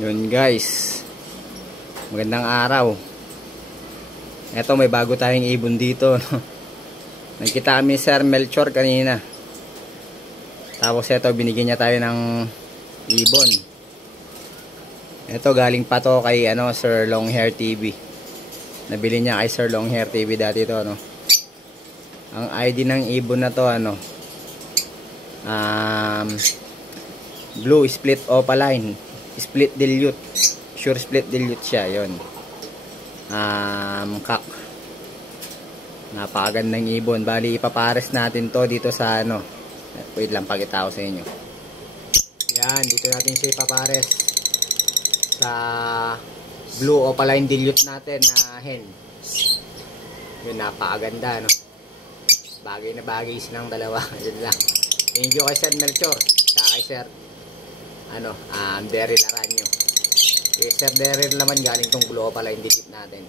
Yun guys, magandang araw. Eto, may bago tayong ibon dito, no? Nagkita kami Sir Melchor kanina. Tapos eto, binigyan niya tayo ng ibon. Eto, galing pa to kay Sir Longhair TV. Nabili niya kay Sir Longhair TV dati to, no? Ang ID ng ibon na to, blue split opaline, split dilute, sure split dilute siya, yon. Kak, napakagandang ibon. Bali ipapares natin to dito sa wait lang, pakita ko sa inyo. Yan, dito natin siya ipapares sa blue opaline dilute natin na hen. Yun, napakaganda, no? Bagay na bagay silang dalawa. Yun lang. Thank you kay Sir Melchor, saka kay Sir Daryl Aranyo. Kay Sir Daryl naman galing tong blue opaline dilute natin.